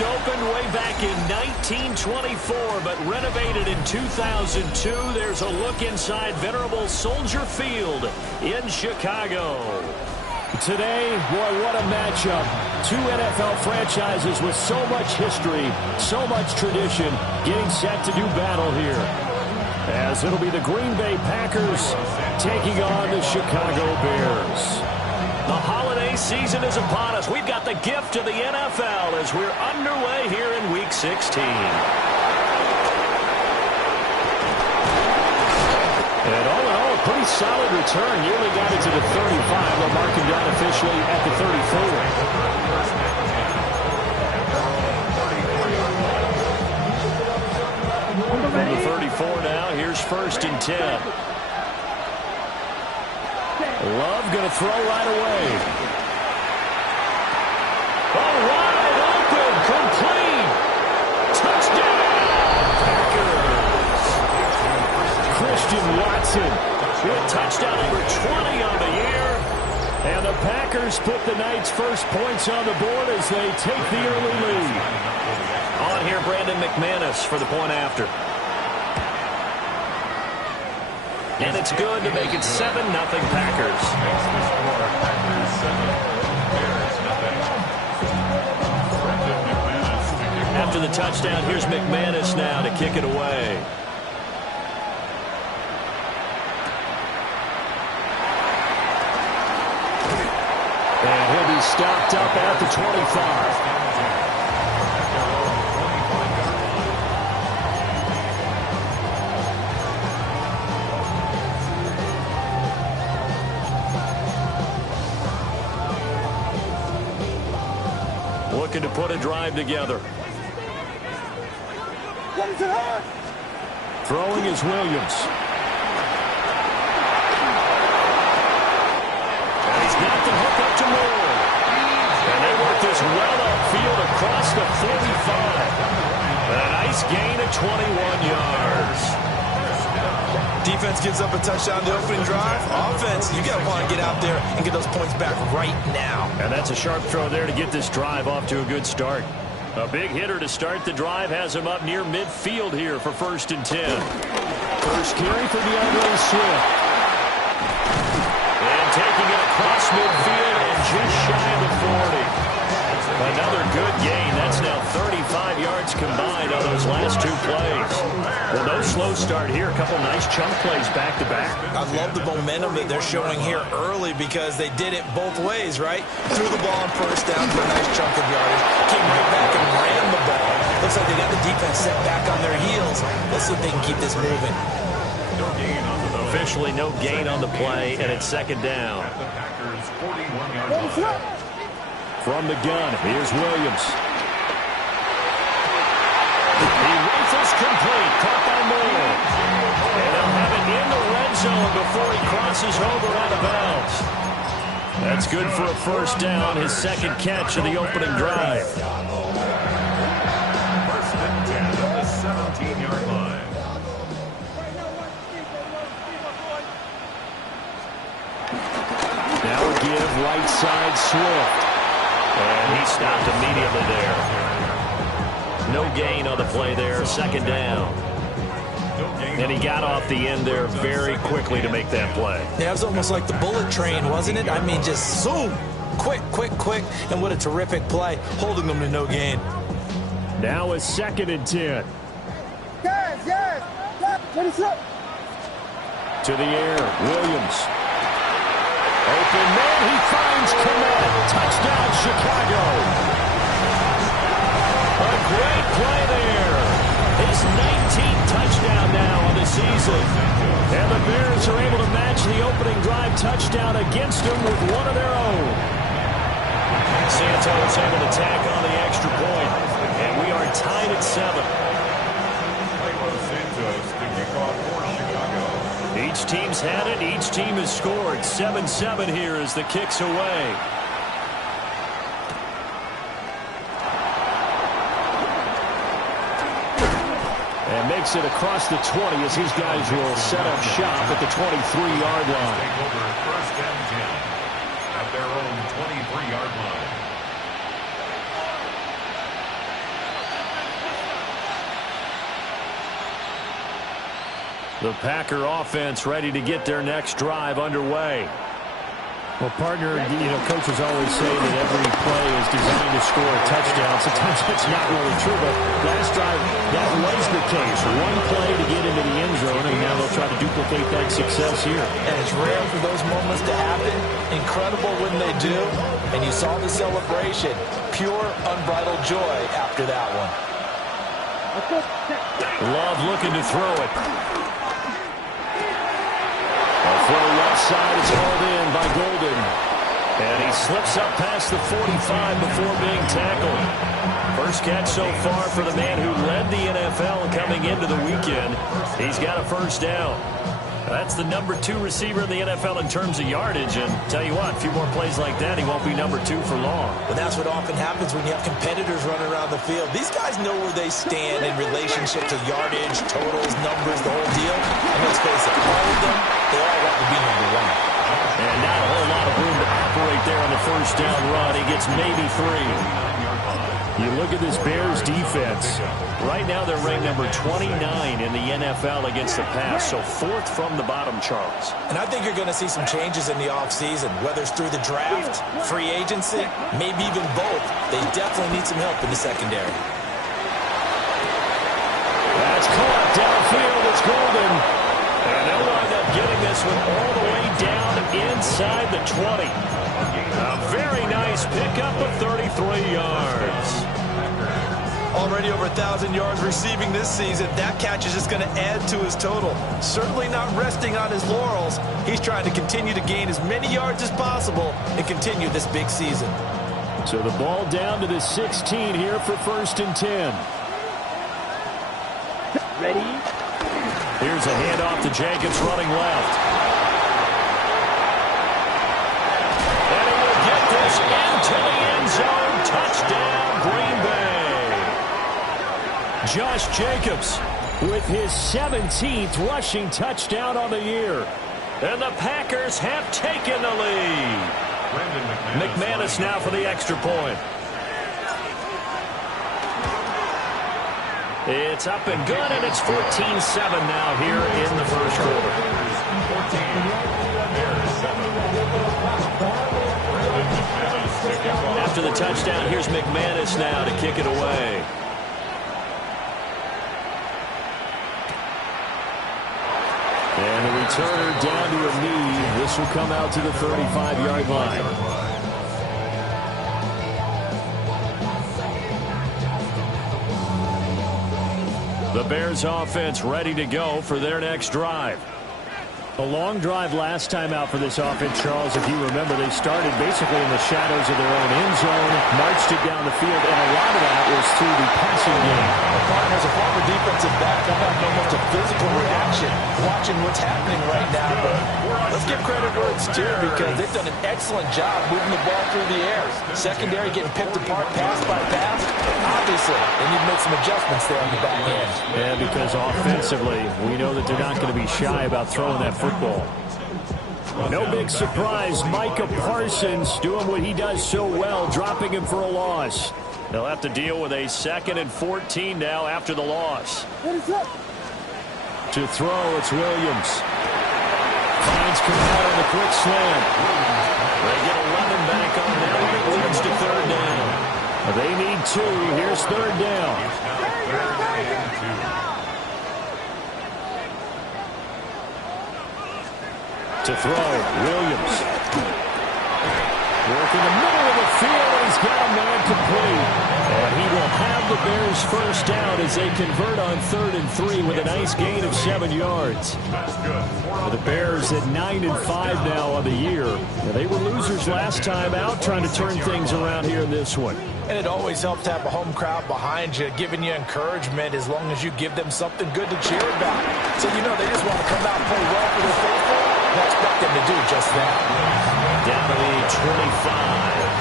first opened way back in 1924, but renovated in 2002. There's a look inside venerable Soldier Field in Chicago. Today, boy, what a matchup. Two NFL franchises with so much history, so much tradition, getting set to do battle here. As it'll be the Green Bay Packers taking on the Chicago Bears. The holiday season is upon us. We've got the gift of the NFL as we're underway here in Week 16. And all in all, a pretty solid return. Nearly got it to the 35. They'll mark him down officially at the 34. From the 34 now, here's 1st and 10. Love going to throw right away. Oh, wide open, complete. Touchdown, Packers. Christian Watson with touchdown number 20 on the year. And the Packers put the Knights' first points on the board as they take the early lead. On here, Brandon McManus for the point after. And it's good to make it 7-0 Packers. After the touchdown, here's McManus now to kick it away. And he'll be stopped up at the 25. Looking to put a drive together. Throwing is Williams. And he's got the hook up to Moore. And they work this well upfield across the 45. A nice gain of 21 yards. Defense gives up a touchdown to the opening drive. Offense, you got to want to get out there and get those points back right now. And that's a sharp throw there to get this drive off to a good start. A big hitter to start the drive has him up near midfield here for 1st and 10. First carry for DeAndre Swift. And taking it across midfield and just shy of the 40. Another good gain. That's now 35 yards combined on those last 2 plays. Well, no slow start here. A couple nice chunk plays back-to-back. I love the momentum that they're showing here early because they did it both ways, right? Threw the ball on 1st down for a nice chunk of yardage. Came right back and ran the ball. Looks like they got the defense set back on their heels. Let's see if they can keep this moving. Officially no gain on the play, and it's 2nd down. From the gun, here's Williams. He rifles complete, caught by Moore. And they'll have it in the red zone before he crosses over out of bounds. That's good for a 1st down, his 2nd catch of the opening drive. 1st and 10 at the 17-yard line. Now a give right side Swift. And he stopped immediately there. No gain on the play there, 2nd down. And he got off the end there very quickly to make that play. Yeah, it was almost like the bullet train, wasn't it? I mean, just zoom. Quick, quick, quick. And what a terrific play, holding them to no gain. Now a 2nd and 10. Yes. To the air, Williams. Open man, he finds Komet. Touchdown, Chicago. A great play there. His 19th touchdown now on the season. And the Bears are able to match the opening drive touchdown against them with one of their own. Santos able to tack on the extra point. And we are tied at 7. Each team's had it. Each team has scored. 7-7 here as the kick's away. And makes it across the 20 as these guys will set up shop at the 23-yard line. Take over 1st and 10 at their own 23-yard line. The Packer offense ready to get their next drive underway. Well, partner, coaches always say that every play is designed to score a touchdown. Sometimes that's not really true, but last drive, that was the case. One play to get into the end zone, and now they'll try to duplicate that success here. And it's rare for those moments to happen. Incredible when they do. And you saw the celebration. Pure, unbridled joy after that one. Love looking to throw it. Throw left side is hauled in by Golden. And he slips up past the 45 before being tackled. First catch so far for the man who led the NFL coming into the weekend. He's got a first down. That's the number 2 receiver in the NFL in terms of yardage. And tell you what, a few more plays like that, he won't be number 2 for long. But that's what often happens when you have competitors running around the field. These guys know where they stand in relationship to yardage, totals, numbers, the whole deal. And let's face it, all of them, they all want to be number 1. And not a whole lot of room to operate there on the first down run. He gets maybe 3. You look at this Bears defense. Right now they're ranked number 29 in the NFL against the pass, so 4th from the bottom, Charles. And I think you're going to see some changes in the offseason, whether it's through the draft, free agency, maybe even both. They definitely need some help in the secondary. That's caught downfield. It's Golden. And they'll wind up getting this one all the way down inside the 20. A very nice pickup of 33 yards. Already over 1,000 yards receiving this season. That catch is just going to add to his total. Certainly not resting on his laurels. He's trying to continue to gain as many yards as possible and continue this big season. So the ball down to the 16 here for 1st and 10. Ready? Here's a handoff to Jacobs running left. And he will get this into the end zone. Touchdown, Green Bay. Josh Jacobs with his 17th rushing touchdown on the year. And the Packers have taken the lead. McManus now for the extra point. It's up and good, and it's 14-7 now here in the first quarter. After the touchdown, here's McManus now to kick it away. And the returner down to a knee. This will come out to the 35-yard line. The Bears offense ready to go for their next drive. A long drive last time out for this offense, Charles. If you remember, they started basically in the shadows of their own end zone, marched it down the field, and a lot of that was through the passing game. As a former defensive back, I'm having almost a physical reaction watching what's happening right now. But let's give credit where it's due because they've done an excellent job moving the ball through the air. Secondary getting picked apart pass by pass. Obviously, they need to make some adjustments there on the back end. Yeah, because offensively, we know that they're not going to be shy about throwing that football. No big surprise, Micah Parsons doing what he does so well, dropping him for a loss. They'll have to deal with a 2nd and 14 now after the loss. To throw, it's Williams. Finds Kamara on the quick slant. They get 11 back on that one. It leads to 3rd down. They need 2. Here's 3rd down. To throw, Williams. Work in the middle of the field, and he's got a man complete. And he will have the Bears first down as they convert on 3rd and 3 with a nice gain of 7 yards. For the Bears at 9-5 now on the year. They were losers last time out, trying to turn things around here in this one. And it always helps to have a home crowd behind you, giving you encouragement as long as you give them something good to cheer about. So you know they just want to come out and play well for their faithful. I expect them to do just that. Down to the 25.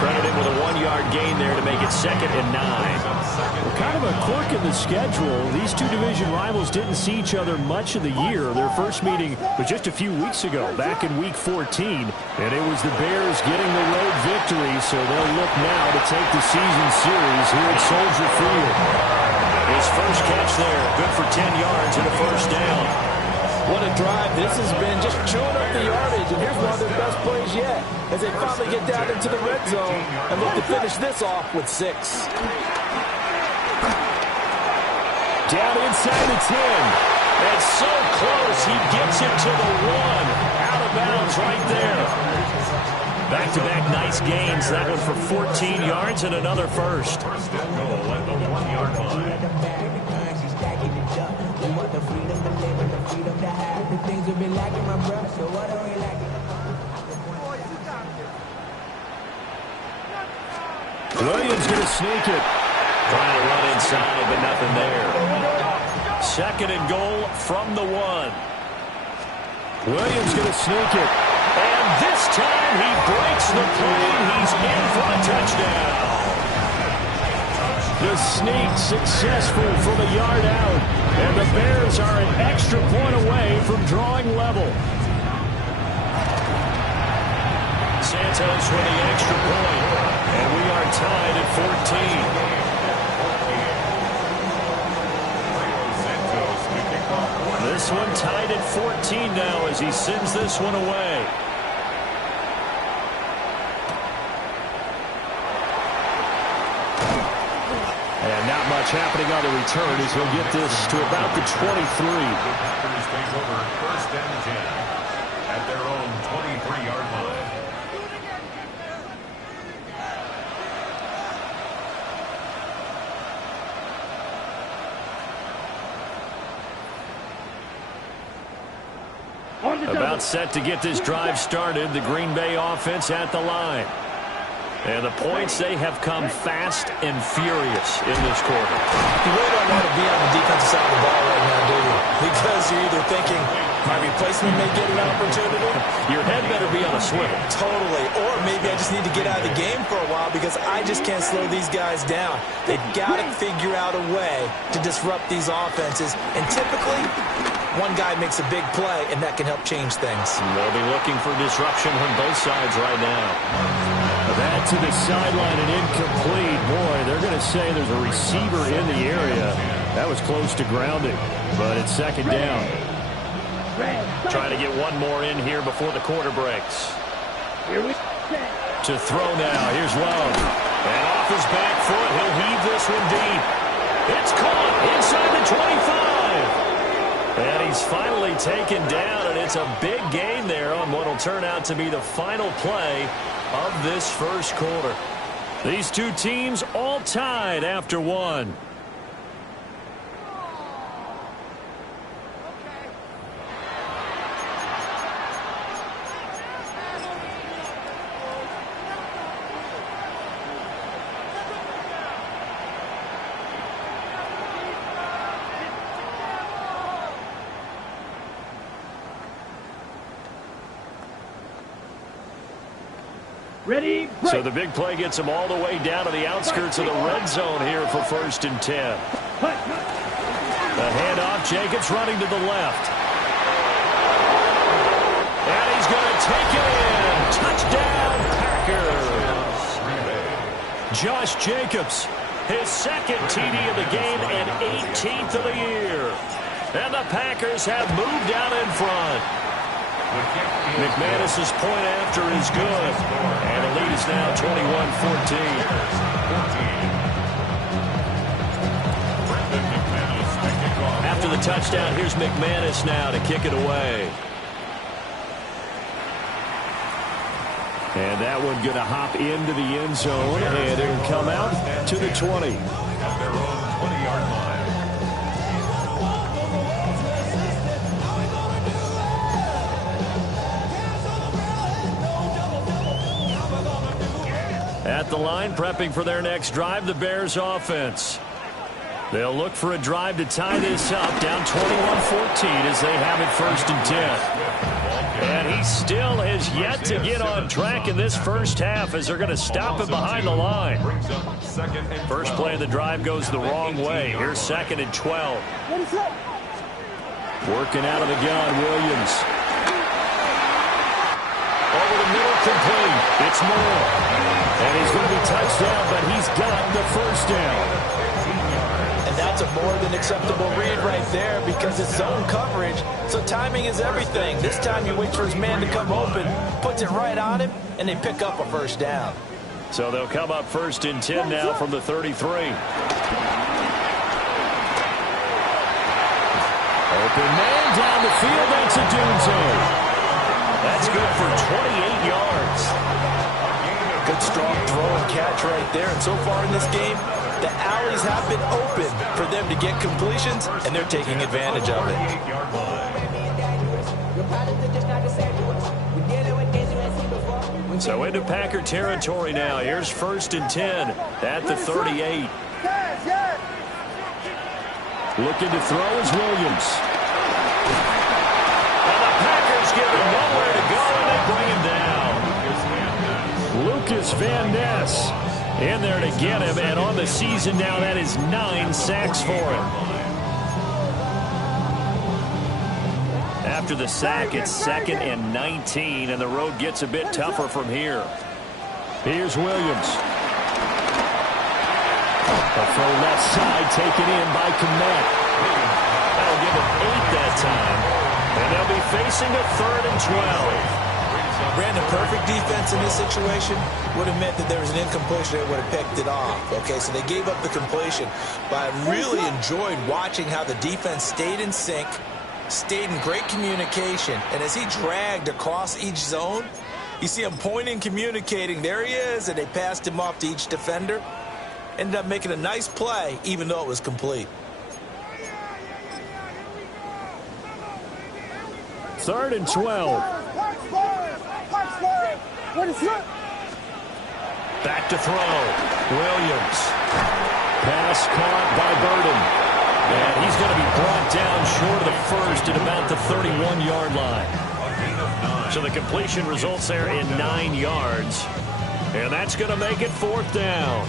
Credited with a 1-yard gain there to make it 2nd and 9. Well, kind of a quirk in the schedule. These two division rivals didn't see each other much of the year. Their first meeting was just a few weeks ago, back in Week 14. And it was the Bears getting the road victory, so they'll look now to take the season series here at Soldier Field. His first catch there, good for 10 yards and a first down. What a drive. This has been just chewing up the yardage, and here's one of their best plays yet as they finally get down into the red zone and look to finish this off with 6. Down inside the 10. And so close, he gets it to the 1. Out of bounds right there. Back-to-back nice gains. That one for 14 yards and another first. First and goal at the 1-yard line. Williams going to sneak it. Trying to run inside, but nothing there. Second and goal from the 1. Williams going to sneak it. And this time he breaks the plane. He's in for a touchdown. The sneak successful from a yard out. And the Bears are an extra point away from drawing level. Santos with the extra point. And we are tied at 14. This one tied at 14 now as he sends this one away. And not much happening on the return as he'll get this to about the 23. Packers take over first and 10 at their own 23-yard line. About set to get this drive started. The Green Bay offense at the line. And the points, they have come fast and furious in this quarter. You really don't want to be on the defensive side of the ball right now, do you? Because you're either thinking, my replacement may get an opportunity. Your head better be on a swivel. Totally. Or maybe I just need to get out of the game for a while because I just can't slow these guys down. They've got to figure out a way to disrupt these offenses. And typically, one guy makes a big play, and that can help change things. They'll be looking for disruption from both sides right now. That to the sideline and incomplete. Boy, they're going to say there's a receiver in the area. That was close to grounding, but it's second down. Trying to get one more in here before the quarter breaks. To throw now. Here's Love. And off his back foot, he'll heave this one deep. It's caught inside the 25. And he's finally taken down, and it's a big gain there on what will turn out to be the final play of this first quarter. These two teams all tied after one. Ready, break. So the big play gets them all the way down to the outskirts of the red zone here for first and 10. The handoff, Jacobs running to the left. And he's going to take it in. Touchdown, Packers. Josh Jacobs, his second TD of the game and 18th of the year. And the Packers have moved out in front. McManus's point after is good. And the lead is now 21-14. After the touchdown, here's McManus now to kick it away. And that one going to hop into the end zone, and it'll come out to the 20. At their own 20-yard line. At the line, prepping for their next drive, the Bears offense. They'll look for a drive to tie this up, down 21-14 as they have it first and 10. And he still has yet to get on track in this first half as they're going to stop him behind the line. First play of the drive goes the wrong way. Here's second and 12. Working out of the gun, Williams. Over the middle, complete. It's Moore. And he's going to be touched down, but he's got the first down. And And that's a more than acceptable read right there because it's zone coverage, so timing is everything. This time he waits for his man to come open, puts it right on him, and they pick up a first down. So they'll come up 1st and 10 now from the 33. Open man down the field. That's a Dunze. That's good for 28 yards. Good strong throw and catch right there. And so far in this game, the alleys have been open for them to get completions, and they're taking advantage of it. So into Packer territory now. Here's 1st and 10 at the 38. Looking to throw is Williams. And the Packers give him nowhere to go, and they bring him down. Lucas Van Ness in there to get him, and on the season now, that is 9 sacks for him. After the sack, it's 2nd and 19, and the road gets a bit tougher from here. Here's Williams. A throw left side taken in by Kmet. That'll give him 8 that time. And they'll be facing a 3rd and 12. Brandon, perfect defense in this situation would have meant that there was an incompletion. They would have picked it off. Okay, so they gave up the completion. But I really enjoyed watching how the defense stayed in sync, stayed in great communication. And as he dragged across each zone, you see him pointing, communicating. There he is, and they passed him off to each defender. Ended up making a nice play, even though it was complete. 3rd and 12. Back to throw. Williams. Pass caught by Burden. And he's going to be brought down short of the first at about the 31-yard line. So the completion results there in 9 yards. And that's going to make it 4th down.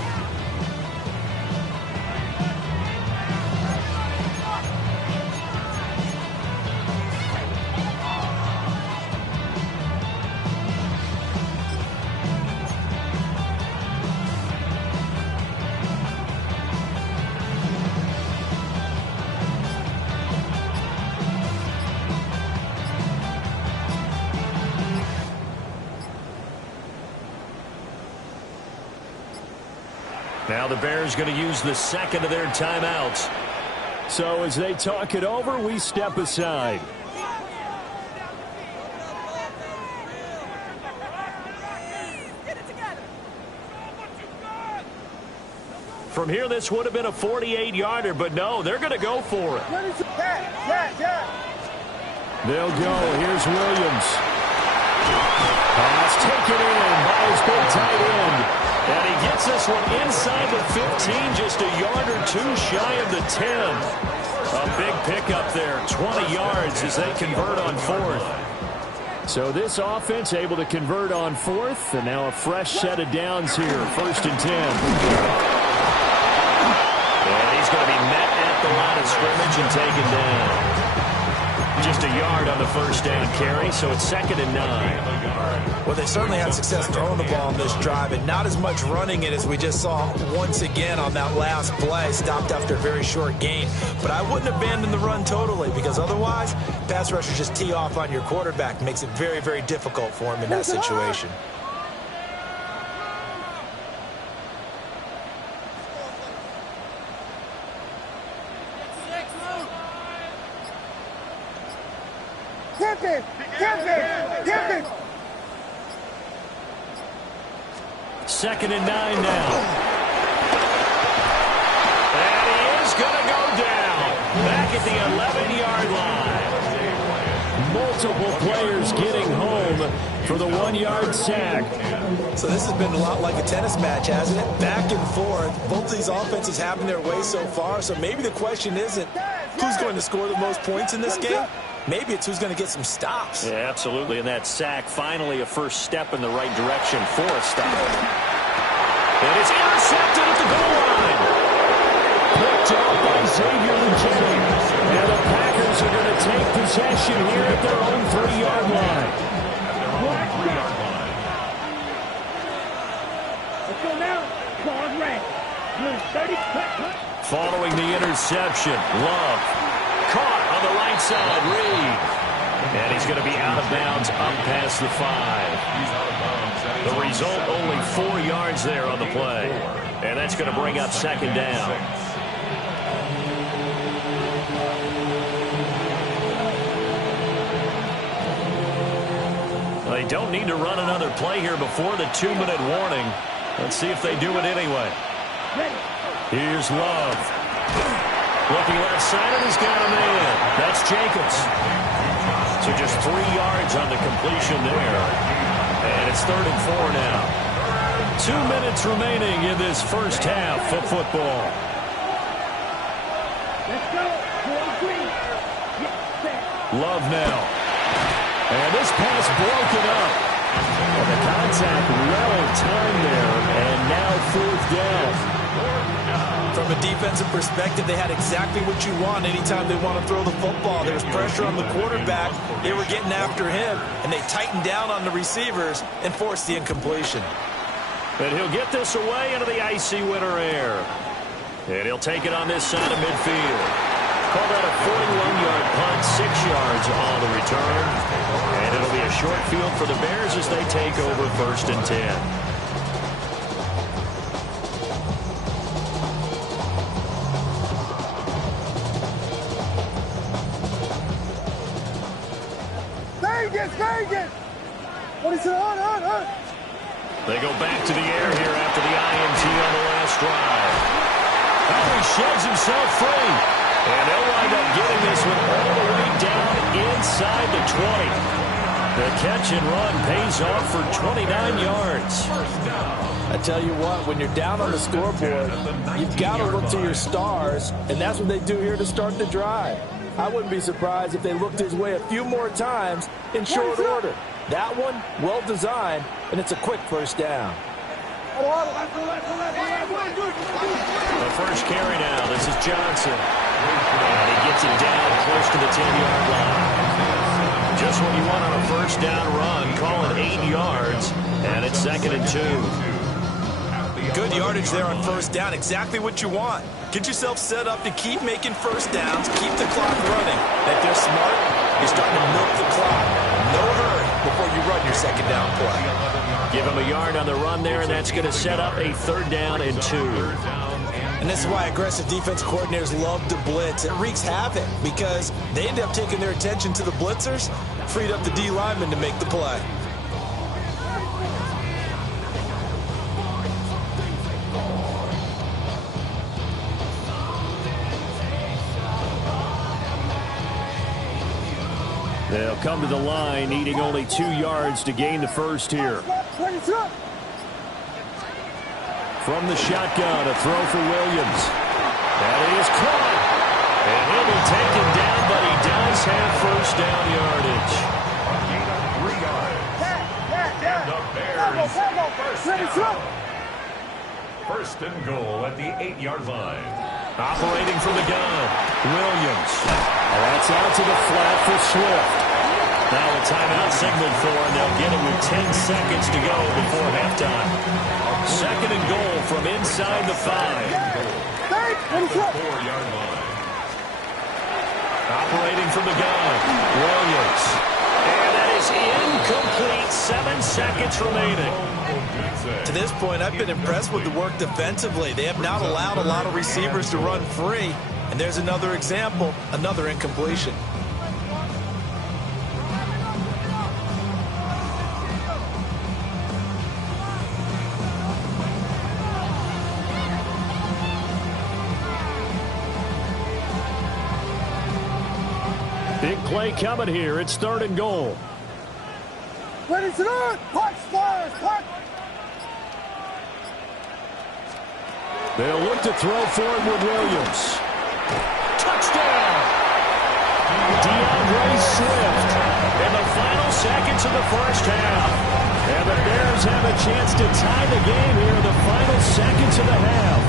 Now the Bears going to use the 2nd of their timeouts. So as they talk it over, we step aside. From here, this would have been a 48-yarder, but no, they're going to go for it. They'll go. Here's Williams. Pass taken in by his big tight end. And he gets this one inside the 15, just a yard or 2 shy of the 10. A big pickup there, 20 yards as they convert on 4th. So this offense able to convert on 4th, and now a fresh set of downs here, 1st and 10. And he's going to be met at the line of scrimmage and taken down. Just a yard on the first down carry, so it's 2nd and 9. Well, they certainly had success throwing the ball on this drive, and not as much running it as we just saw once again on that last play. Stopped after a very short gain. But I wouldn't abandon the run totally, because otherwise, pass rushers just tee off on your quarterback. Makes it very, very difficult for him in that situation. Second and 9 now. And he is going to go down. Back at the 11-yard line. Multiple players getting home for the 1-yard sack. So this has been a lot like a tennis match, hasn't it? Back and forth. Both of these offenses having their way so far. So maybe the question isn't who's going to score the most points in this game. Maybe it's who's going to get some stops. Yeah, absolutely. And that sack, finally a first step in the right direction for a stop. And it's intercepted at the goal line. Picked up by Xavier Legette. And the Packers are going to take possession here at their own 3-yard line. Let's go now. Ball red. 30. Following the interception, Love. Caught on the right side, Reed. And he's going to be out of bounds up past the 5. The result, only 4 yards there on the play. And that's going to bring up second down. They don't need to run another play here before the 2-minute warning. Let's see if they do it anyway. Here's Love. Looking left side, and he's got a man. That's Jacobs. So just 3 yards on the completion there. And it's 3rd and 4 now. 2 minutes remaining in this first half of football. Let's go. 4-3. Love now. And this pass broken up. And the contact well timed there. And now 4th down. From a defensive perspective, they had exactly what you want anytime they want to throw the football. There was pressure on the quarterback. They were getting after him, and they tightened down on the receivers and forced the incompletion. And he'll get this away into the icy winter air. And he'll take it on this side of midfield. Call that a 41-yard punt, 6 yards on the return. And it'll be a short field for the Bears as they take over 1st and 10. Vegas! What is it on? They go back to the air here after the INT on the last drive. Oh, he sheds himself free. And they'll wind up getting this one all the way down inside the 20. The catch and run pays off for 29 yards. I tell you what, when you're down on the scoreboard, you've got to look to your stars, and that's what they do here to start the drive. I wouldn't be surprised if they looked his way a few more times in short order. That one, well designed, and it's a quick first down. The first carry now. This is Johnson. And he gets it down close to the 10-yard line. Just what you want on a first down run. Call it 8 yards, and it's 2nd and 2. Good yardage there on first down. Exactly what you want. Get yourself set up to keep making first downs, keep the clock running. If they're smart, you're starting to milk the clock. No hurry before you run your second down play. Give him a yard on the run there, and that's going to set up a 3rd down and 2. And this is why aggressive defense coordinators love to blitz. It wreaks havoc because they end up taking their attention to the blitzers, freed up the D lineman to make the play. They'll come to the line, needing only 2 yards to gain the first here. From the shotgun, a throw for Williams. And he is caught. And he'll be taken down, but he does have first down yardage. And the Bears first down. 1st and goal at the 8-yard line. Operating from the gun, Williams. That's out to the flat for Swift. Now a timeout signaled for, and they'll get it with 10 seconds to go before halftime. 2nd and goal from inside the 5. 4-yard line. Operating from the gun, Williams. And that is incomplete. 7 seconds remaining. To this point, I've been impressed with the work defensively. They have not allowed a lot of receivers to run free. And there's another example, another incompletion. Big play coming here. It's 3rd and goal. Ready to run! Punch, fires, punch! They'll look to throw forward with Williams. Touchdown! DeAndre Swift in the final seconds of the first half. And the Bears have a chance to tie the game here in the final seconds of the half.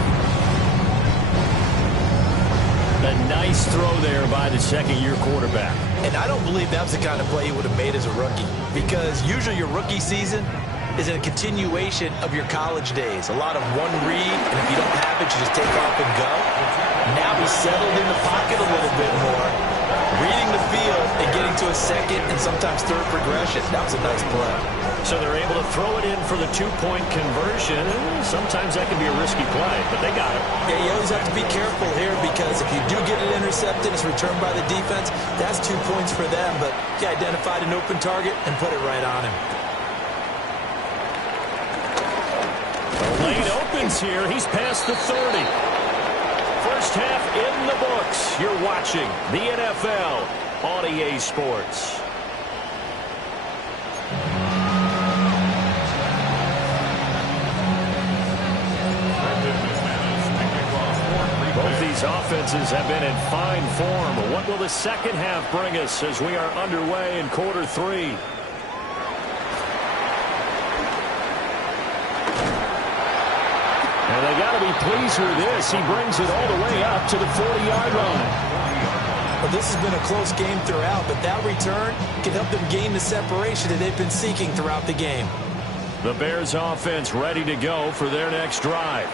A nice throw there by the second-year quarterback. And I don't believe that was the kind of play he would have made as a rookie, because usually your rookie season is a continuation of your college days. A lot of one read, and if you don't have it, you just take off and go. Now he's settled in the pocket a little bit more, reading the field and getting to a second and sometimes third progression. That was a nice play. So they're able to throw it in for the two-point conversion. Sometimes that can be a risky play, but they got it. Yeah, you always have to be careful here because if you do get it intercepted, it's returned by the defense, that's 2 points for them. But he identified an open target and put it right on him. The lane opens here. He's past the 30. First half in the books. You're watching the NFL on EA Sports. Both these offenses have been in fine form. What will the second half bring us as we are underway in quarter three? And they got to be pleased with this. He brings it all the way up to the 40-yard line. Well, this has been a close game throughout, but that return can help them gain the separation that they've been seeking throughout the game. The Bears offense ready to go for their next drive.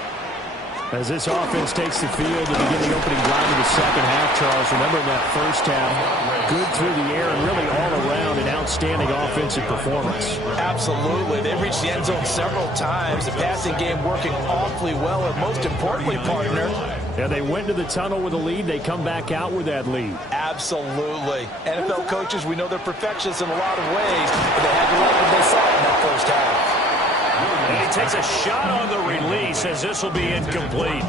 As this offense takes the field to begin the opening drive of the second half, Charles, remember in that first half, good through the air and really all around an outstanding offensive performance. Absolutely. They've reached the end zone several times. The passing game working awfully well, and most importantly, partner. Yeah, they went to the tunnel with a lead. They come back out with that lead. Absolutely. NFL coaches, we know they're perfectionists in a lot of ways, but they had to like what they saw in that first half. And he takes a shot on the release as this will be incomplete.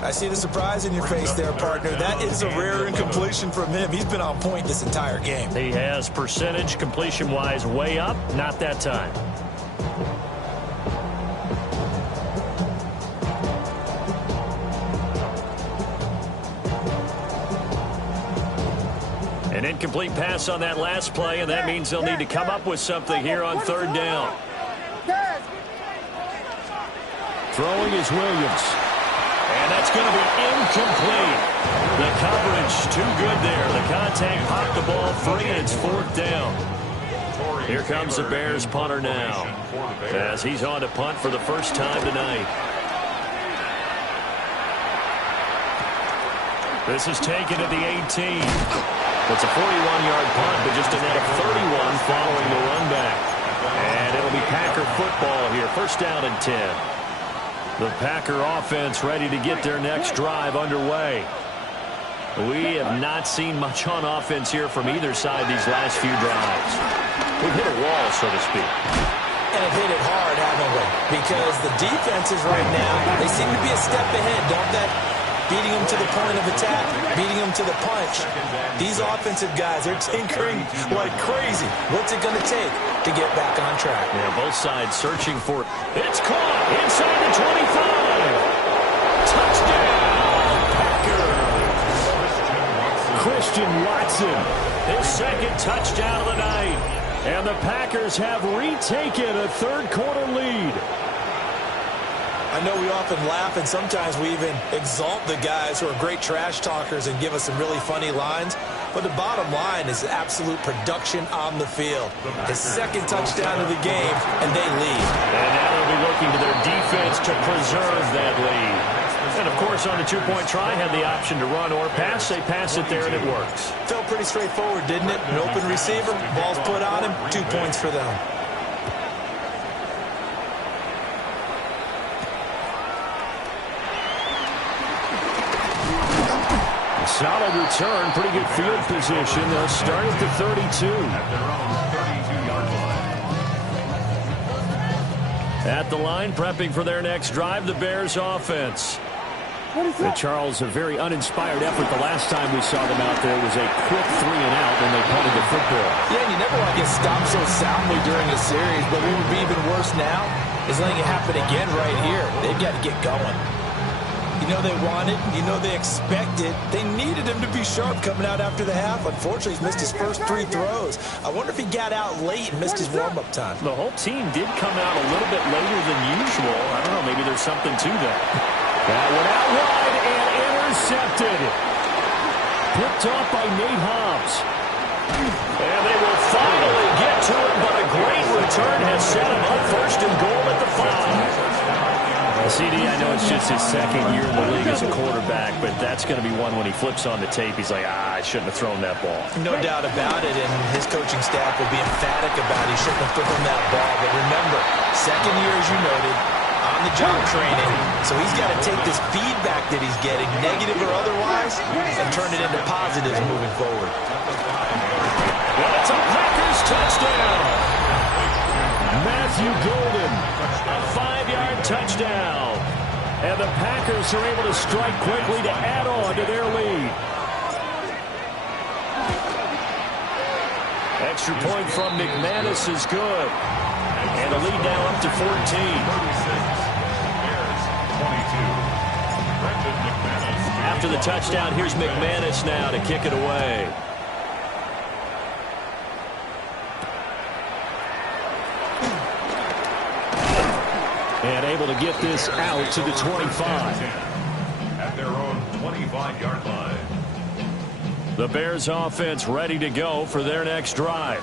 I see the surprise in your face there, partner. That is a rare incompletion from him. He's been on point this entire game. He has percentage completion-wise way up. Not that time. An incomplete pass on that last play, and that means they'll need to come up with something here on third down. Throwing is Williams. And that's going to be incomplete. The coverage too good there. The contact popped the ball free, and it's fourth down. Here comes the Bears punter now as he's on to punt for the first time tonight. This is taken at the 18. It's a 41-yard punt, but just a net of 31 following the run back. And it'll be Packer football here. First down and 10. The Packer offense ready to get their next drive underway. We have not seen much on offense here from either side these last few drives. We've hit a wall, so to speak. And have hit it hard, haven't we? Because the defenses right now, they seem to be a step ahead, don't they? Beating them to the point of attack, beating them to the punch. These offensive guys, they're tinkering like crazy. What's it going to take to get back on track? Yeah, both sides searching for it. It's caught inside the 25. Touchdown, Packers. Christian Watson, his second touchdown of the night. And the Packers have retaken a third-quarter lead. I know we often laugh, and sometimes we even exalt the guys who are great trash talkers and give us some really funny lines. But the bottom line is absolute production on the field. His second touchdown of the game, and they lead. And now they'll be looking to their defense to preserve that lead. And, of course, on the two-point try, had the option to run or pass. They pass it there, and it works. Felt pretty straightforward, didn't it? An open receiver, ball's put on him, 2 points for them. Solid return, pretty good field position. They'll start at the 32. At the line, prepping for their next drive, the Bears offense. And Charles, a very uninspired effort the last time we saw them out there was a quick 3-and-out when they punted the football. Yeah, and you never want to get stopped so soundly during a series, but what would be even worse now is letting it happen again right here. They've got to get going. You know they want it. You know they expect it. They needed him to be sharp coming out after the half. Unfortunately, he's missed his first 3 throws. I wonder if he got out late and missed his warm-up time. The whole team did come out a little bit later than usual. I don't know, maybe there's something to that. That one out wide and intercepted. Picked off by Nate Hobbs. And they will finally get to it, but a great return has set him up first and goal at the 5. CD, I know it's just his second year in the league as a quarterback, but that's going to be one when he flips on the tape, he's like, I shouldn't have thrown that ball. No doubt about it, and his coaching staff will be emphatic about he shouldn't have thrown that ball. But remember, second year, as you noted, on-the-job training, so he's got to take this feedback that he's getting, negative or otherwise, and turn it into positives moving forward. Well, it's a Packers touchdown. Matthew Golden, a 5-yard touchdown. And the Packers are able to strike quickly to add on to their lead. Extra point from McManus is good. And a lead now up to 14. After the touchdown, here's McManus now to kick it away. And able to get this out to the 25. At their own 25-yard line. The Bears offense ready to go for their next drive.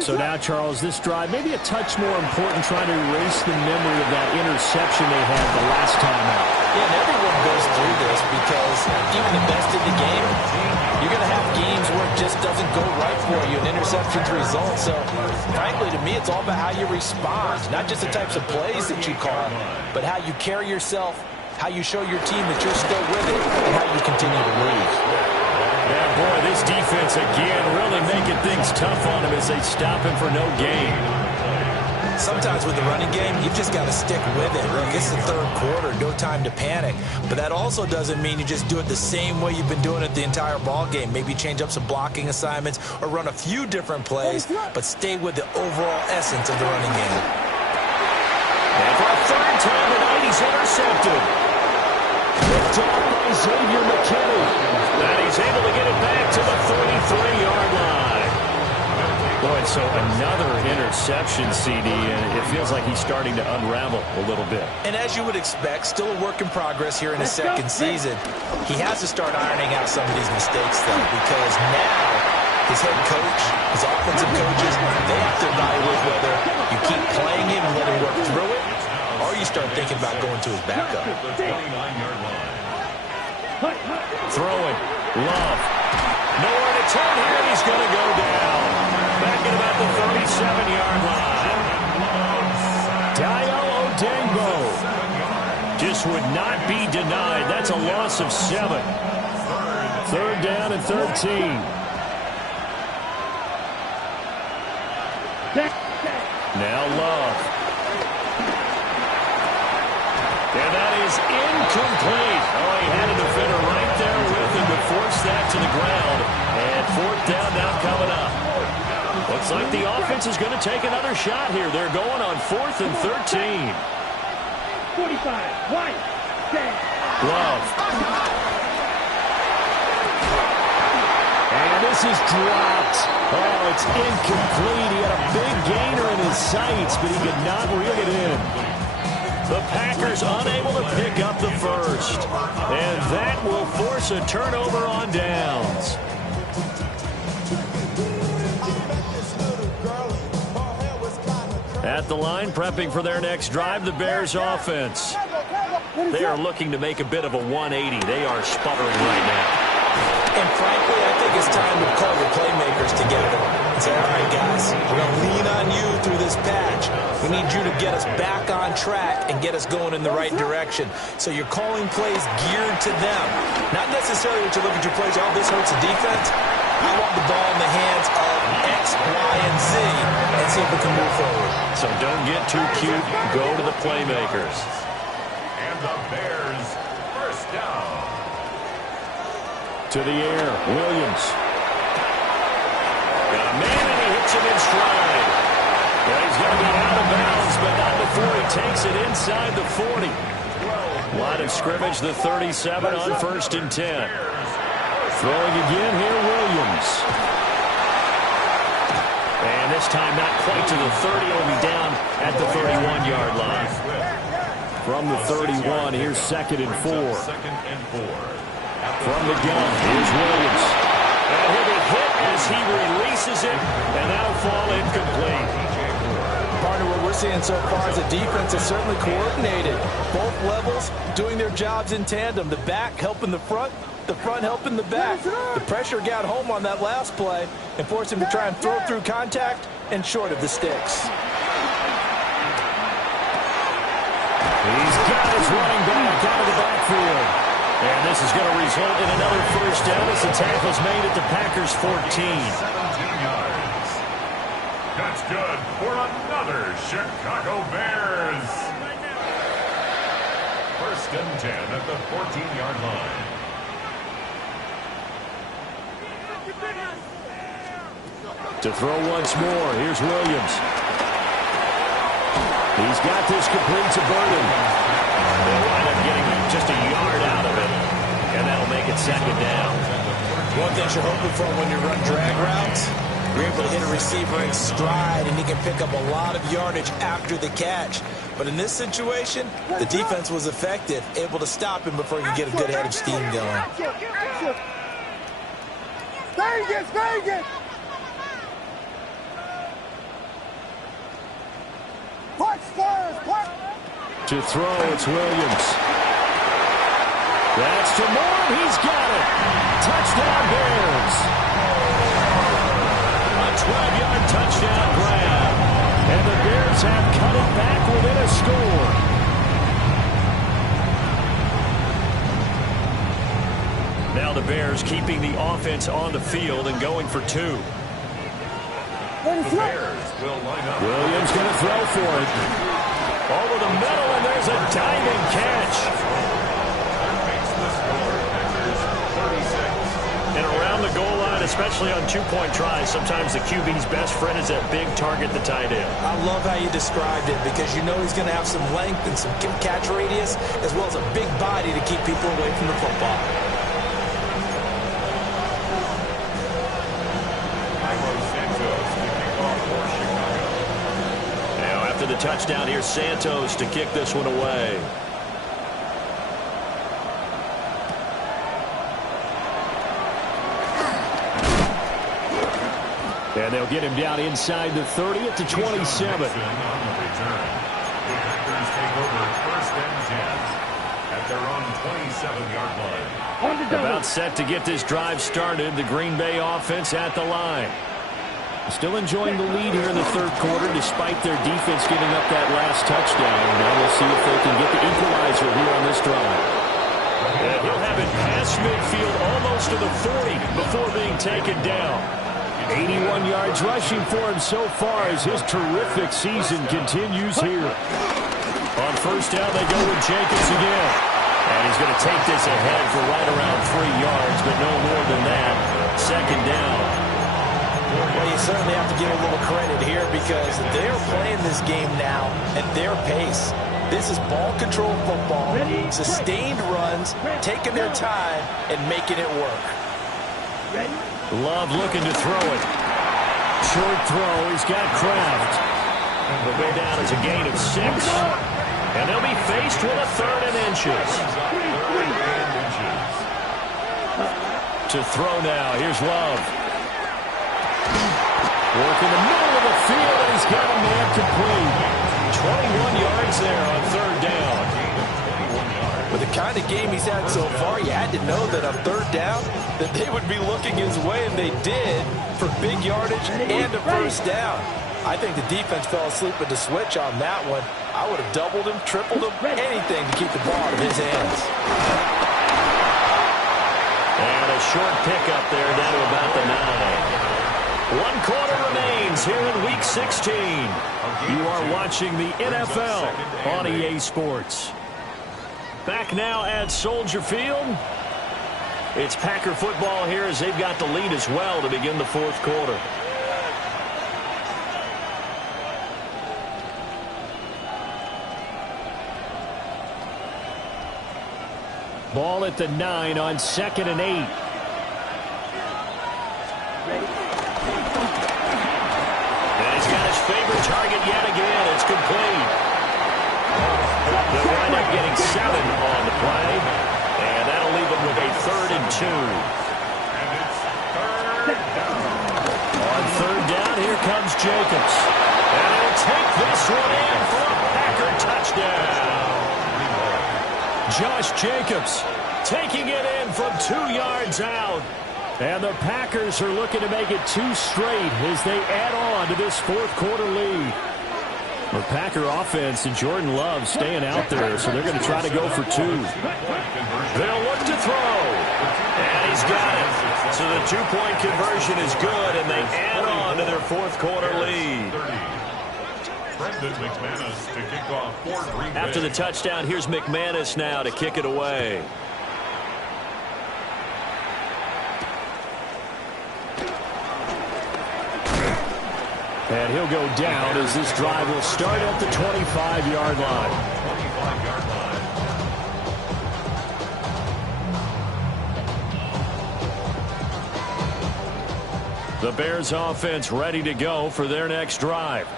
So now, Charles, this drive maybe a touch more important, trying to erase the memory of that interception they had the last time out. Yeah, and everyone goes through this because even the best in the game, you're going to have games where it just doesn't go right for you, and interceptions result. So, frankly, to me, it's all about how you respond, not just the types of plays that you call, but how you carry yourself, how you show your team that you're still with it, and how you continue to lose. Yeah, boy, this defense again really making things tough on him as they stop him for no gain. Sometimes with the running game, you've just got to stick with it. Look, it's the third quarter, no time to panic. But that also doesn't mean you just do it the same way you've been doing it the entire ball game. Maybe change up some blocking assignments or run a few different plays, but stay with the overall essence of the running game. And for a third time tonight, he's intercepted. Picked off by Xavier McKinney. And he's able to get it back to the 33-yard line. Boy, so another interception, CD, and it feels like he's starting to unravel a little bit. And as you would expect, still a work in progress here in his second season. He has to start ironing out some of these mistakes, though, because now his head coach, his offensive coaches, they have to evaluate whether you keep playing him and let him work through it, or you start thinking about going to his backup. Throwing. Love. Nowhere to turn here, and he's going to go down. Back at about the 37-yard line. Dio Odengbo just would not be denied. That's a loss of 7. Third down and 13. Now Love. And that is incomplete. Oh, he had a defender right there with him to force that to the ground. And fourth down now coming up. Looks like the offense is going to take another shot here. They're going on 4th and 13. 45, white, Love. And this is dropped. Oh, it's incomplete. He had a big gainer in his sights, but he could not reel it in. The Packers unable to pick up the first. And that will force a turnover on downs. At the line, prepping for their next drive, the Bears offense. They are looking to make a bit of a 180. They are sputtering right now. And frankly, I think it's time to call your playmakers together and say, all right, guys, we're going to lean on you through this patch. We need you to get us back on track and get us going in the right direction. So you're calling plays geared to them. Not necessarily to look at your plays, oh, this hurts the defense. I want the ball in the hands of X, Y, and Z and see if we can move forward. So don't get too cute. Go to the playmakers. And the Bears first down. To the air, Williams. Got a man, and he hits him in stride. Well, he's going to get out of bounds, but not before he takes it inside the 40. Line of scrimmage, the 37 on 1st and 10. Throwing again here, Williams. And this time not quite to the 30, only down at the 31-yard line. From the 31, here's 2nd and 4. From the gun, here's Williams. And he'll be hit as he releases it, and that'll fall incomplete. Partner, what we're seeing so far is the defense is certainly coordinated. Both levels doing their jobs in tandem. The back helping the front helping the back. The pressure got home on that last play and forced him to try and throw through contact and short of the sticks. He's got his running back out of the backfield. And this is going to result in another first down as the tackle's made at the Packers' 14. 17 yards. That's good for another Chicago Bears. First and 10 at the 14-yard line. To throw once more, here's Williams. He's got this complete to Burden. They'll wind up getting just a yard out of it, and that'll make it second down. One thing you're hoping for when you run drag routes, you're able to hit a receiver in stride, and he can pick up a lot of yardage after the catch. But in this situation, the defense was effective, able to stop him before he could get a good head of steam going. Vegas, Vegas! To throw, it's Williams. That's to Moore. He's got it. Touchdown, Bears. A 12-yard touchdown grab. And the Bears have cut it back within a score. Now the Bears keeping the offense on the field and going for two. The Bears will line up. Williams going to throw for it. Over the middle, and there's a diving catch. And around the goal line, especially on two-point tries, sometimes the QB's best friend is that big target, the tight end. I love how you described it because you know he's going to have some length and some catch radius as well as a big body to keep people away from the football. The touchdown here, Santos to kick this one away. And they'll get him down inside the 30 at the 27. On the return. The Packers take over first and 10 at their own 27-yard line. About set to get this drive started. The Green Bay offense at the line. Still enjoying the lead here in the third quarter despite their defense giving up that last touchdown. Now we'll see if they can get the equalizer here on this drive. And he'll have it past midfield almost to the 40 before being taken down. 81 yards rushing for him so far as his terrific season continues here. On first down, they go with Jenkins again. And he's going to take this ahead for right around 3 yards, but no more than that. Second down. Well, you certainly have to give a little credit here because they're playing this game now at their pace. This is ball control football, sustained runs, taking their time, and making it work. Love looking to throw it. Short throw. He's got Kraft. They'll go down as a gain of 6. And they'll be faced with a 3rd and inches. To throw now. Here's Love. Work in the middle of the field, and he's got a man complete. 21 yards there on third down. With the kind of game he's had so far, you had to know that on third down that they would be looking his way, and they did for big yardage and a first down. I think the defense fell asleep at the switch on that one. I would have doubled him, tripled him, anything to keep the ball out of his hands. And a short pickup there down to about the 9. 1 quarter remains here in Week 16. You are watching the NFL on EA Sports. Back now at Soldier Field. It's Packer football here as they've got the lead as well to begin the fourth quarter. Ball at the 9 on 2nd and 8. Favorite target yet again. It's complete. They'll wind up getting 7 on the play. And that'll leave them with a 3rd and 2. And it's third down. On third down, here comes Jacobs. And he'll take this one in for a Packer touchdown. Josh Jacobs taking it in from 2 yards out. And the Packers are looking to make it 2 straight as they add on to this fourth-quarter lead. The Packer offense and Jordan Love staying out there, so they're going to try to go for 2. They'll look to throw. And he's got it. So the 2-point conversion is good, and they add on to their fourth-quarter lead. After the touchdown, here's McManus now to kick it away. And he'll go down as this drive will start at the 25-yard line. The Bears offense ready to go for their next drive.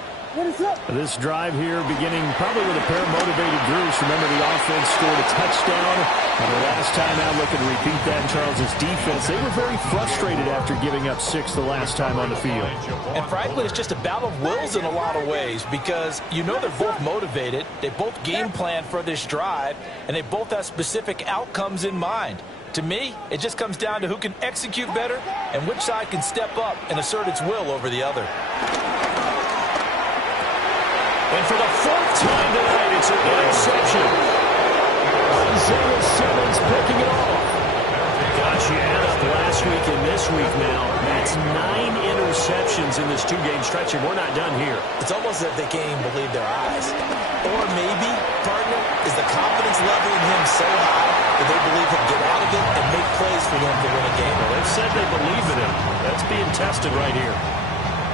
This drive here beginning probably with a pair of motivated groups. Remember, the offense scored a touchdown. And the last time out, looking to repeat that in Charles's defense. They were very frustrated after giving up 6 the last time on the field. And frankly, it's just a battle of wills in a lot of ways because you know they're both motivated. They both game plan for this drive, and they both have specific outcomes in mind. To me, it just comes down to who can execute better and which side can step up and assert its will over the other. And for the 4th time tonight, it's an interception. Isaiah Simmons picking it off. Gosh, you add up last week and this week now. That's 9 interceptions in this 2-game stretch, and we're not done here. It's almost as if they can't even believe their eyes. Or maybe, partner, is the confidence level in him so high that they believe he'll get out of it and make plays for them to win a game. Well, they've said they believe in him. That's being tested right here.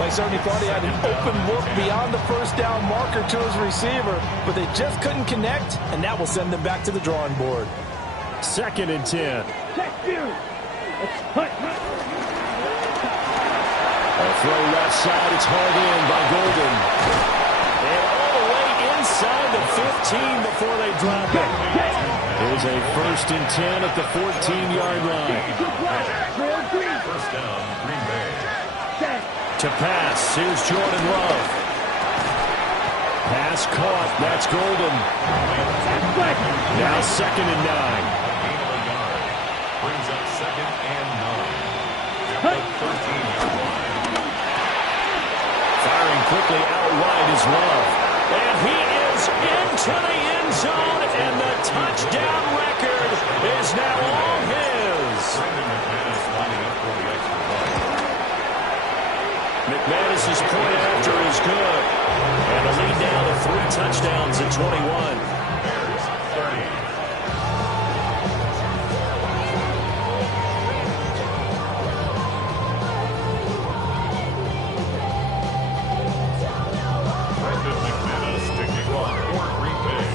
Well, he certainly thought he had an open look beyond the first down marker to his receiver, but they just couldn't connect, and that will send them back to the drawing board. 2nd and 10. A throw left side, it's hauled in by Golden. And all the way inside the 15 before they drop it. There's a 1st and 10 at the 14-yard line. First down, Green Bay. To pass, here's Jordan Love. Pass caught, that's Golden. Now 2nd and 9. Brings up 2nd and 9. At the 13-yard line. Firing quickly out wide is Love. And he is into the end zone, and the touchdown record is now all his. McManus lining up for the extra point. McManus's point after is good. And a lead now to 3 touchdowns at 21. Bears 30. McManus to kick off for Green Bay.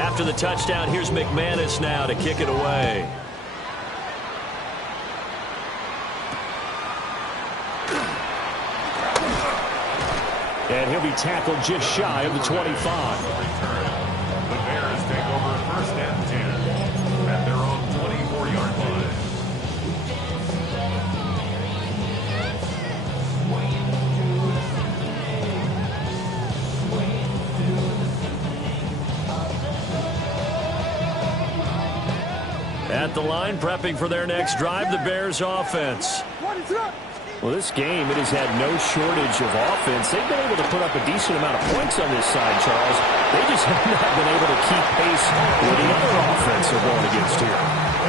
After the touchdown, here's McManus now to kick it away. And he'll be tackled just shy of the 25. The Bears take over 1st and 10 at their own 24-yard line. At the line, prepping for their next drive, the Bears offense. Well, this game, it has had no shortage of offense. They've been able to put up a decent amount of points on this side, Charles. They just have not been able to keep pace with the other offense they're going against here.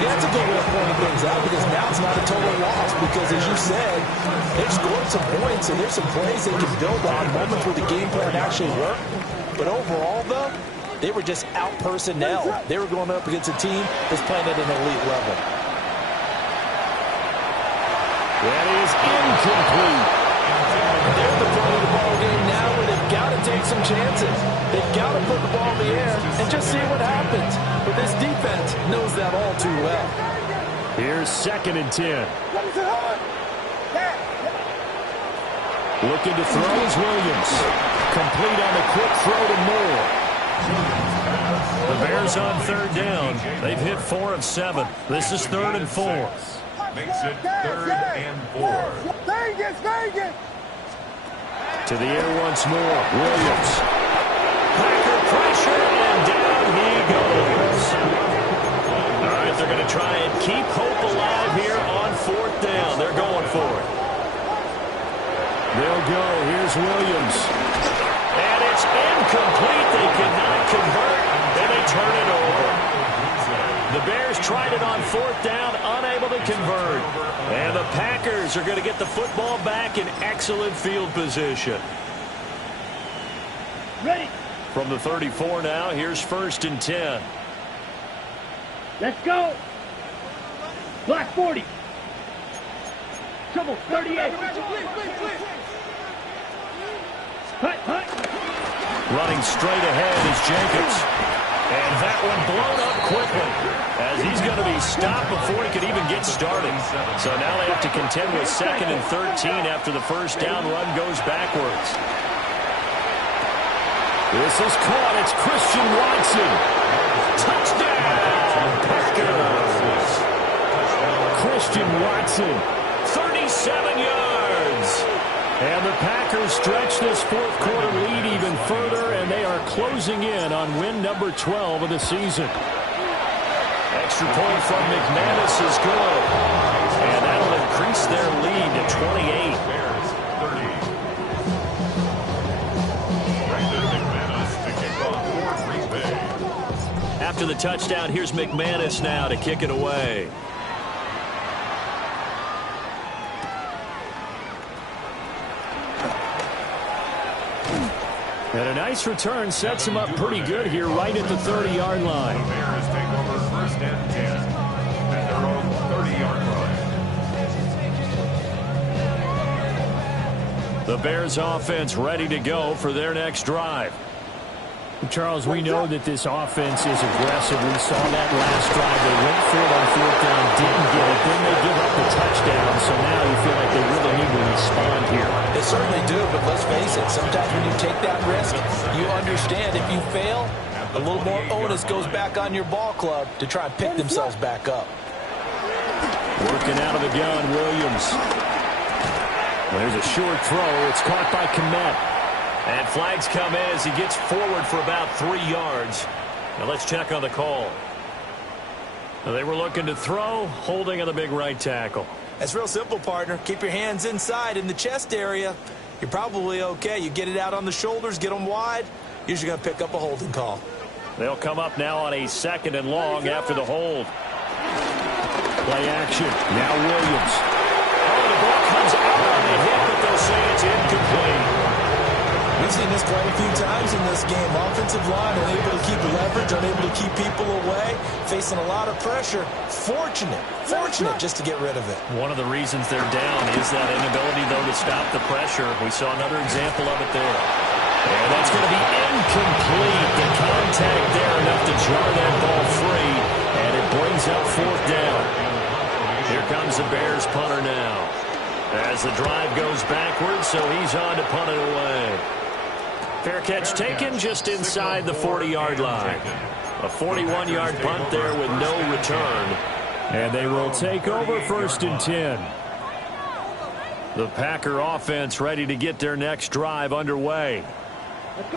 Yeah, that's a good way of pointing things out because now it's not a total loss because, as you said, they've scored some points and there's some plays they can build on, moments where the game plan actually worked. But overall, though, they were just out personnel. They were going up against a team that's playing at an elite level. That is incomplete. They're the part of the ball game now where they've got to take some chances. They've got to put the ball in the air and just see what happens. But this defense knows that all too well. Here's 2nd and 10. Looking to throw is Williams. Complete on the quick throw to Moore. The Bears on 3rd down. They've hit 4 of 7. This is 3rd and 4. Makes it 3rd and 4. Vegas, Vegas! To the air once more. Williams. Packer pressure, and down he goes. All right, they're going to try and keep hope alive here on 4th down. They're going for it. They'll go. Here's Williams. And it's incomplete. They cannot convert, and they turn it over. The Bears tried it on 4th down, unable to convert. And the Packers are going to get the football back in excellent field position. Ready. From the 34 now, here's 1st and 10. Let's go. Black 40. Trouble 38. Hut. Running straight ahead is Jacobs. And that one blown up quickly, as he's going to be stopped before he could even get started. So now they have to contend with 2nd and 13 after the 1st down run goes backwards. This is caught. It's Christian Watson. Touchdown, Packers. Christian Watson, 37 yards. And the Packers stretch this 4th quarter lead even further, and they are closing in on win number 12 of the season. Extra point from McManus is good. And that'll increase their lead to 28. Bears 30. Brandon McManus to kick off for Green Bay. After the touchdown, here's McManus now to kick it away. And a nice return sets him up pretty good here right at the 30-yard line. The Bears take over 1st and 10 at their own 30-yard line. The Bears offense ready to go for their next drive. Charles, we know that this offense is aggressive. We saw that last drive. They went for it on 4th down, didn't get it. Then they give up the touchdown. So now you feel like they really need to respond here. They certainly do, but let's face it. Sometimes when you take that risk, you understand if you fail, a little more onus goes back on your ball club to try and pick themselves back up. Working out of the gun, Williams. There's a short throw. It's caught by Kmet. And flags come in as he gets forward for about 3 yards. Now let's check on the call. Now they were looking to throw, holding on the big right tackle. That's real simple, partner. Keep your hands inside in the chest area. You're probably okay. You get it out on the shoulders, get them wide. Usually going to pick up a holding call. They'll come up now on a 2nd and long after the hold. Play action. Now Williams. Oh, the ball comes out on the hit, but they'll say it's incomplete. We've seen this quite a few times in this game. Offensive line unable to keep leverage, unable to keep people away, facing a lot of pressure. Fortunate just to get rid of it. One of the reasons they're down is that inability, though, to stop the pressure. We saw another example of it there. And that's going to be incomplete. The contact there enough to jar that ball free, and it brings up 4th down. Here comes the Bears punter now. As the drive goes backwards, so he's on to punt it away. Fair catch taken just inside the 40-yard line. A 41-yard punt there with no return. And they will take over 1st and 10. The Packer offense ready to get their next drive underway.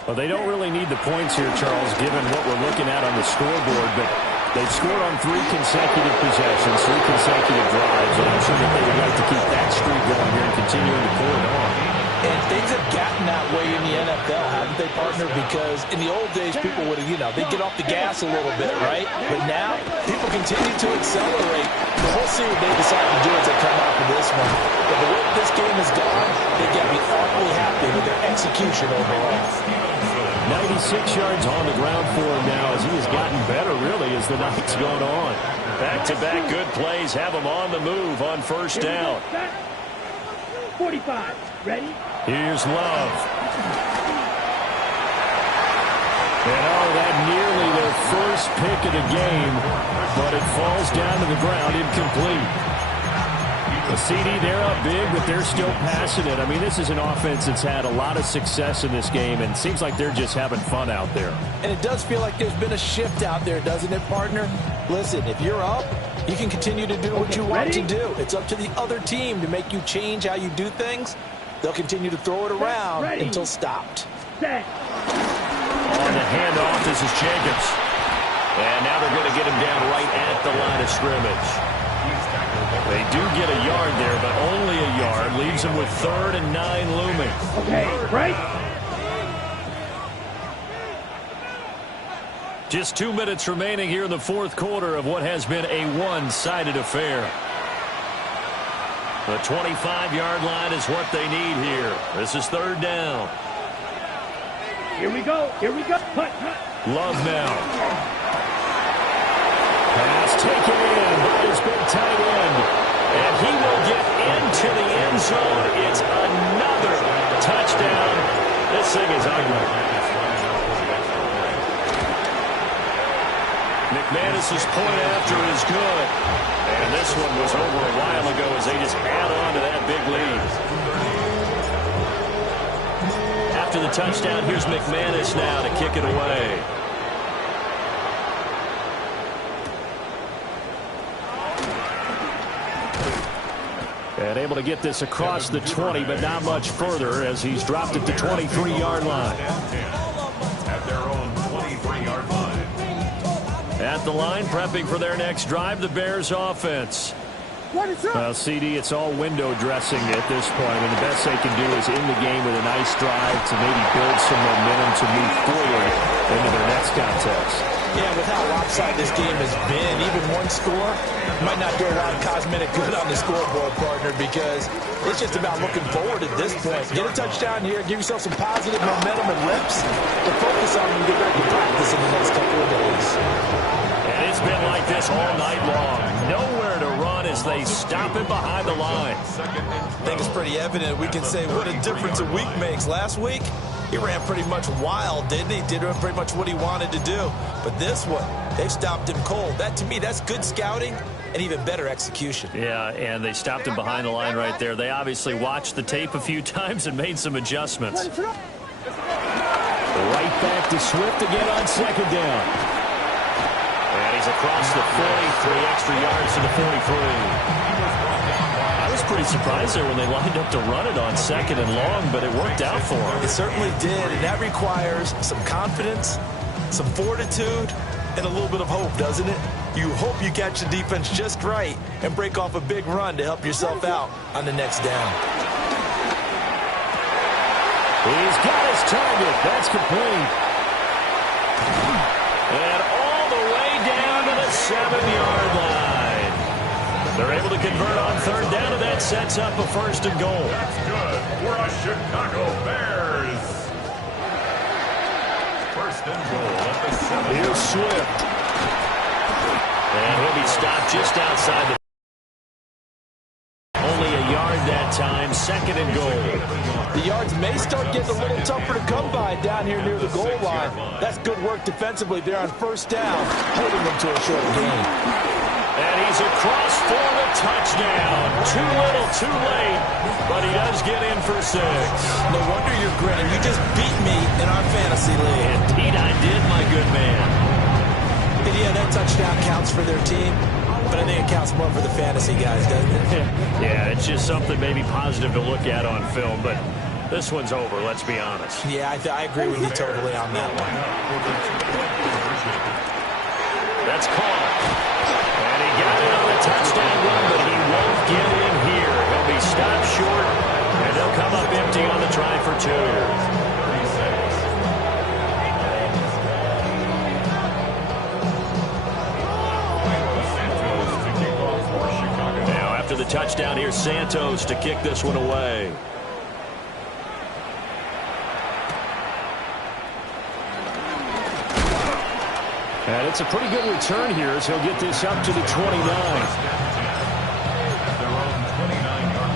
Well, they don't really need the points here, Charles, given what we're looking at on the scoreboard, but they've scored on 3 consecutive possessions, 3 consecutive drives, and I'm sure that they would like to keep that streak going here and continuing to pull it on. And things have gotten that way in the NFL, haven't they, partner? Because in the old days, people would have, they'd get off the gas a little bit, right? But now, people continue to accelerate. So we'll see what they decide to do as they come out of this one. But the way this game has gone, they've got to be awfully happy with their execution overall. 96 yards on the ground for him now as he has gotten better, really, as the night's gone on. Back-to-back good plays have him on the move on 1st down. 45. Ready? Here's Love. And that nearly their first pick of the game, but it falls down to the ground incomplete. The CD, they're up big, but they're still passing it. I mean, this is an offense that's had a lot of success in this game, and it seems like they're just having fun out there. And it does feel like there's been a shift out there, doesn't it, partner? Listen, if you're up, you can continue to do what you want to do. It's up to the other team to make you change how you do things. They'll continue to throw it around until stopped. On the handoff, this is Jacobs. And now they're going to get him down right at the line of scrimmage. They do get a yard there, but only a yard. Leaves them with 3rd and 9 looming. Okay, right? Just 2 minutes remaining here in the 4th quarter of what has been a one-sided affair. The 25-yard line is what they need here. This is 3rd down. Here we go. Love now. Pass taken in by his big tight end. And he will get into the end zone. It's another touchdown. This thing is ugly. McManus's point after is good. And this one was over a while ago as they just add on to that big lead. After the touchdown, here's McManus now to kick it away. And able to get this across the 20, but not much further as he's dropped it to 23-yard line. At their own 23-yard line. At the line, prepping for their next drive, the Bears offense. Well, CD, it's all window dressing at this point. And the best they can do is in the game with a nice drive to maybe build some momentum to move forward into their next contest. Yeah, with how lopsided this game has been, even one score might not do a lot of cosmetic good on the scoreboard, partner, because it's just about looking forward at this point. Get a touchdown here, give yourself some positive momentum and reps to focus on and get ready to practice in the next couple of days. And it's been like this all night long. Nowhere to run as they stop it behind the line. I think it's pretty evident. We can say what a difference a week makes. Last week, he ran pretty much wild, didn't he? Did pretty much what he wanted to do. But this one, they've stopped him cold. That, to me, that's good scouting and even better execution. Yeah, and they stopped him behind the line right there. They obviously watched the tape a few times and made some adjustments. Right back to Swift again on 2nd down. And he's across the 40, 3 extra yards to the 43. I was pretty surprised there when they lined up to run it on 2nd and long, but it worked out for him. It certainly did, and that requires some confidence, some fortitude, and a little bit of hope, doesn't it? You hope you catch the defense just right and break off a big run to help yourself out on the next down. He's got his target. That's complete. And all the way down to the 7-yard line. They're able to convert on 3rd down, and that sets up a 1st and goal. That's good for a Chicago Bears. 1st and goal at the 7. Here's Swift. And he'll be stopped just outside the... Only a yard that time, 2nd and goal. The yards may start getting a little tougher to come by down here near the goal line. That's good work defensively there on 1st down, holding them to a short gain. And he's across for the touchdown. Too little, too late, but he does get in for 6. No wonder you're grinning. You just beat me in our fantasy league. Indeed I did, my good man. And yeah, that touchdown counts for their team, but I think it counts more for the fantasy guys, doesn't it? Yeah, it's just something maybe positive to look at on film, but this one's over, let's be honest. Yeah, I agree with you totally on that one. That's caught. And he got it on the touchdown run, but he won't get in here. He'll be stopped short, and they'll come up empty on the try for 2. Now, after the touchdown, here's Santos to kick this one away. And it's a pretty good return here as he'll get this up to the 29. Their own 29-yard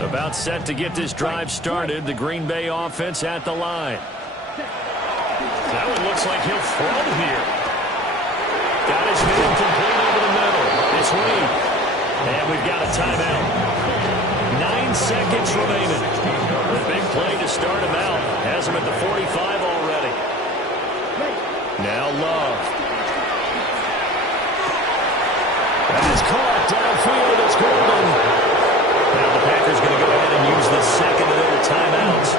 line. About set to get this drive started. The Green Bay offense at the line. That one looks like he'll throw here. Got his man complete over the middle. It's Reed. And we've got a timeout. 9 seconds remaining. A big play to start him out. Has him at the 45 already. Now Love. back downfield. It's Golden. Now the Packers going to go ahead and use the second of their timeouts.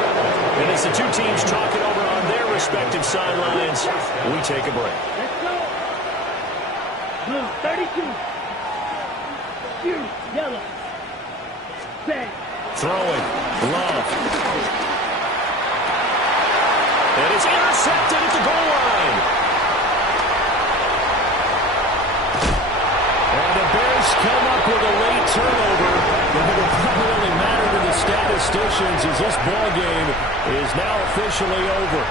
And as the two teams talk it over on their respective sidelines, we take a break. Let's go. Blue, 32. Blue, yellow. Set. Throwing. Love. And it's intercepted at the goal line. And the Bears come up with a late turnover. But it'll primarily matter to the statisticians as this ball game is now officially over.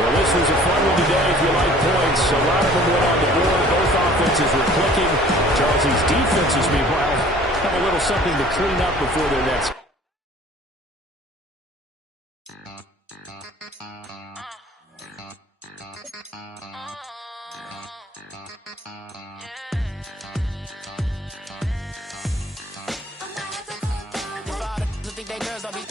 Well, this was a fun one today if you like points. A lot of them went on the board. Both offenses were clicking. Charles, these defenses, meanwhile, have a little something to clean up before their next. Think they girls don't be